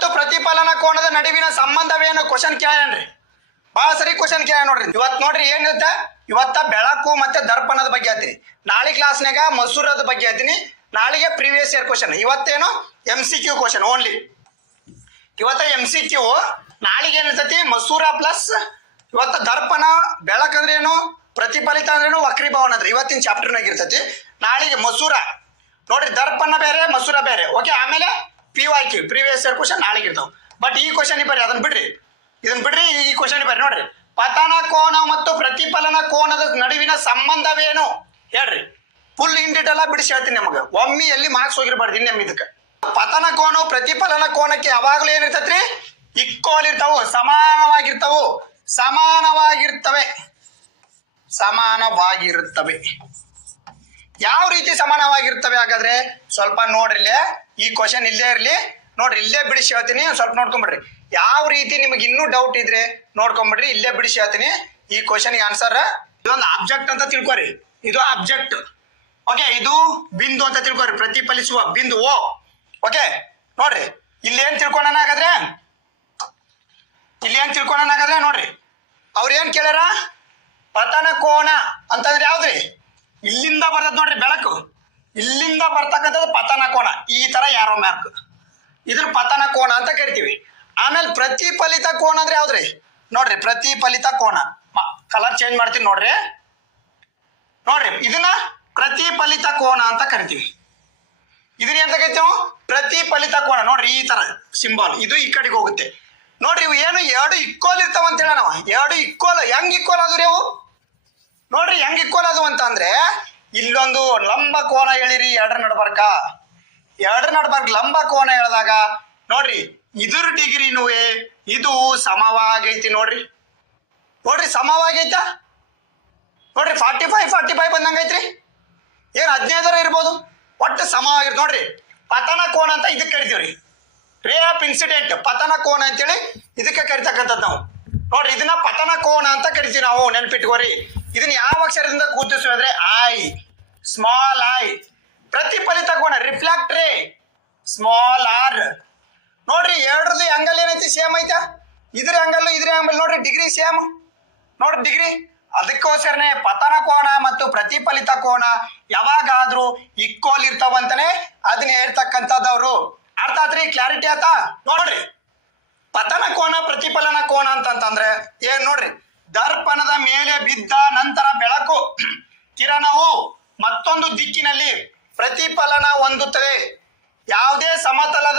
ಮತ್ತು ಪ್ರತಿಫಲನ ಕೋನದ ನಡುವಿನ ಸಂಬಂಧವೇನು ಕ್ವಶನ್ ಕೇಳೇನ್ರಿ. ಬಹಳ ಸರಿ ಕ್ವಶನ್ ಕೇಳ ನೋಡ್ರಿ. ಇವತ್ ನೋಡ್ರಿ ಏನಿರುತ್ತೆ, ಇವತ್ತ ಬೆಳಕು ಮತ್ತೆ ದರ್ಪಣದ ಬಗ್ಗೆ ಹೇಳ್ತೀನಿ, ನಾಳೆ ಕ್ಲಾಸ್ನಾಗ ಮಸೂರದ ಬಗ್ಗೆ ಹೇಳ್ತೀನಿ, ನಾಳೆಗೆ ಪ್ರೀವಿಯಸ್ ಇಯರ್ ಕ್ವಶನ್, ಇವತ್ತೇನು MCQ ಕ್ವಶನ್ ಓನ್ಲಿ. ಇವತ್ತ MCQ, ನಾಳೆಗೆ ಏನಿರ್ತೈತಿ ಮಸೂರ ಪ್ಲಸ್ ಇವತ್ತ ದರ್ಪಣ. ಬೆಳಕಂದ್ರೆ ಏನು, ಪ್ರತಿಫಲಿತ ಅಂದ್ರೇನು, ವಕ್ರೀಭವನ ಅಂದ್ರೆ ಇವತ್ತಿನ ಚಾಪ್ಟರ್ನಾಗ ಇರ್ತೈತಿ. ನಾಳೆಗೆ ಮಸೂರ ನೋಡ್ರಿ, ದರ್ಪಣ ಬೇರೆ ಮಸೂರ ಬೇರೆ. ಓಕೆ, ಆಮೇಲೆ PYQ ಪ್ರೀವಿಯಸ್ ಇಯರ್ ಕ್ವಶನ್ ನಾಳೆಗೆ ಇರ್ತಾವ. ಬಟ್ ಈ ಕ್ವಶನ್ ಬರ್ರಿ, ಅದನ್ನ ಬಿಡ್ರಿ, ಇದನ್ನ ಬಿಡ್ರಿ, ಈ ಕ್ವಶನ್ ಬರ್ರಿ. ನೋಡ್ರಿ, ಪತನ ಕೋನ ಮತ್ತು ಪ್ರತಿಫಲನ ಕೋನದ ನಡುವಿನ ಸಂಬಂಧವೇನು ಹೇಳ್ರಿ. ಫುಲ್ ಇನ್ ಡೀಟೇಲ್ ಬಿಡಿಸಿ ಹೇಳ್ತೀನಿ ನಮಗೆ, ಒಮ್ಮೆ ಎಲ್ಲಿ ಮಾರ್ಕ್ಸ್ ಹೋಗಿರ್ಬಾರ್ದು ಇನ್ನೊಮ್ಮೆ ಇದಕ್ಕೆ. ಪತನ ಕೋನ ಪ್ರತಿಫಲನ ಕೋನಕ್ಕೆ ಯಾವಾಗಲೂ ಏನಿರ್ತೈತ್ರಿ, ಇಕ್ವಲ್ ಇರ್ತಾವು, ಸಮಾನವಾಗಿರ್ತಾವು, ಸಮಾನವಾಗಿರ್ತವೆ, ಸಮಾನವಾಗಿರುತ್ತವೆ. ಯಾವ ರೀತಿ ಸಮಾನವಾಗಿರ್ತವೆ ಹಾಗಾದ್ರೆ ಸ್ವಲ್ಪ ನೋಡ್ರಿ. ಈ ಕ್ವಶನ್ ಇಲ್ಲೇ ಇರ್ಲಿ, ನೋಡ್ರಿ ಇಲ್ಲೇ ಬಿಡಿಸಿ ಹೇಳ್ತೀನಿ, ಸ್ವಲ್ಪ ನೋಡ್ಕೊಂಡ್ಬಿಡ್ರಿ. ಯಾವ ರೀತಿ ನಿಮಗೆ ಇನ್ನೂ ಡೌಟ್ ಇದ್ರೆ ನೋಡ್ಕೊಂಡ್ಬಿಡ್ರಿ, ಇಲ್ಲೇ ಬಿಡಿಸಿ ಹೇಳ್ತೀನಿ. ಈ ಕ್ವಶನ್ಗೆ ಆನ್ಸರ್ ಇದೊಂದು ಆಬ್ಜೆಕ್ಟ್ ಅಂತ ತಿಳ್ಕೊರಿ, ಇದು ಆಬ್ಜೆಕ್ಟ್. ಓಕೆ, ಇದು ಬಿಂದು ಅಂತ ತಿಳ್ಕೊರಿ, ಪ್ರತಿಫಲಿಸುವ ಬಿಂದು ಓ. ಓಕೆ, ನೋಡ್ರಿ ಇಲ್ಲಿ ಏನ್ ತಿಳ್ಕೊಳ್ಳೋಣ ಹಾಗಾದ್ರೆ, ನೋಡ್ರಿ ಅವ್ರ ಏನ್ ಕೇಳ್ಯಾರ, ಪತನ ಕೋನ ಅಂತಂದ್ರೆ ಯಾವ್ದ್ರಿ, ಇಲ್ಲಿಂದ ಬರ್ತದ ನೋಡ್ರಿ ಬೆಳಕು, ಇಲ್ಲಿಂದ ಬರ್ತಕ್ಕಂಥದ್ದು ಪತನ ಕೋನ. ಈ ತರ ಯಾರೋ ಮ್ಯಾರ್ಕ್, ಇದ್ರ ಪತನ ಕೋನ ಅಂತ ಕರಿತೀವಿ. ಆಮೇಲೆ ಪ್ರತಿಫಲಿತ ಕೋನ ಅಂದ್ರೆ ಯಾವ್ದ್ರಿ, ನೋಡ್ರಿ ಪ್ರತಿಫಲಿತ ಕೋನ. ಕಲರ್ ಚೇಂಜ್ ಮಾಡ್ತೀನಿ ನೋಡ್ರಿ, ಇದನ್ನ ಪ್ರತಿಫಲಿತ ಕೋನ ಅಂತ ಕರಿತೀವಿ. ಇದನ್ನ ಎಂತ ಕರಿತೀವಿ, ಪ್ರತಿಫಲಿತ ಕೋನ. ನೋಡ್ರಿ ಈ ತರ ಸಿಂಬಲ್, ಇದು ಈ ಕಡೆಗೆ ಹೋಗುತ್ತೆ. ನೋಡ್ರಿ ಇವು ಏನು ಎರಡು ಇಕ್ವಲ್ ಇರ್ತಾವ ಅಂತ ಹೇಳ ನಾವು. ಎರಡು ಇಕ್ವಲ್ ಹೆಂಗ್ ಇಕ್ವಲ್ ಆದ್ರಿ ಅವು, ನೋಡ್ರಿ ಹೆಂಗ್ ಇಕ್ವಲ್ ಅದು ಅಂತ ಅಂದ್ರೆ, ಇಲ್ಲೊಂದು ಲಂಬ ಕೋನ ಹೇಳಿರಿ ಎರಡರ ನಡ್ಬರ್ಕ, ಲಂಬ ಕೋನ ಹೇಳಿದಾಗ ನೋಡ್ರಿ ಇದ್ರ ಡಿಗ್ರಿನೂ ಇದು ಸಮವಾಗೈತಿ. ನೋಡ್ರಿ ಸಮವಾಗೈತ, ನೋಡ್ರಿ 45 ಬಂದಂಗೈತ್ರಿ. ಏನ್ 15 ಇರ್ಬೋದು, ಒಟ್ಟು ಸಮವಾಗಿರ್. ನೋಡ್ರಿ ಪತನ ಕೋನ ಅಂತ ಇದಕ್ಕೆ ಕರಿತೀವ್ರಿ, ರೇ ಆಫ್ ಇನ್ಸಿಡೆಂಟ್ ಪತನ ಕೋನ ಅಂತೇಳಿ ಇದಕ್ಕೆ ಕರಿತಕ್ಕಂಥದ್ದು ನಾವು. ನೋಡ್ರಿ ಇದನ್ನ ಪತನ ಕೋನ ಅಂತ ಕರಿತೀವಿ ನಾವು, ನೆನ್ಪಿಟ್ಕೋರಿ. ಇದನ್ನ ಯಾವ ಅಕ್ಷರದಿಂದ ಕೂತಿಸ್ತೀವಿ ಅಂದ್ರೆ ಐ, ಸ್ಮಾಲ್ ಐ. ಪ್ರತಿಫಲಿತ ಕೋನ ರಿಫ್ಲೆಕ್ಟ್ ರೇ, ಸ್ಮಾಲ್ ಆರ್. ನೋಡ್ರಿ ಎರಡ್ರದ್ದು ಆಂಗಲ್ ಏನೈತಿ, ಸೇಮ್ ಐತಾ, ಇದ್ರ ಆಂಗಲ್ ನೋಡ್ರಿ ಡಿಗ್ರಿ ಸೇಮ್, ನೋಡ್ರಿ ಡಿಗ್ರಿ. ಅದಕ್ಕೋಸ್ಕರನೇ ಪತನ ಕೋನ ಮತ್ತು ಪ್ರತಿಫಲಿತ ಕೋನ ಯಾವಾಗಾದ್ರೂ ಇಕ್ವಲ್ ಇರ್ತಾವಂತಾನೆ ಅದನ್ನ ಹೇಳ್ತಕ್ಕಂಥದ್ದವ್ರು. ಅರ್ಥ ಆತ್ರಿ, ಕ್ಲಾರಿಟಿ ಆತಾ. ನೋಡ್ರಿ ಪತನ ಕೋನ ಪ್ರತಿಫಲನ ಕೋನ ಅಂತಂದ್ರೆ ಏನ್ ನೋಡ್ರಿ, ದರ್ಪಣದ ಮೇಲೆ ಬಿದ್ದ ನಂತರ ಬೆಳಕು ಕಿರಣವು ಮತ್ತೊಂದು ದಿಕ್ಕಿನಲ್ಲಿ ಪ್ರತಿಫಲನ ಹೊಂದುತ್ತದೆ. ಯಾವುದೇ ಸಮತಲದ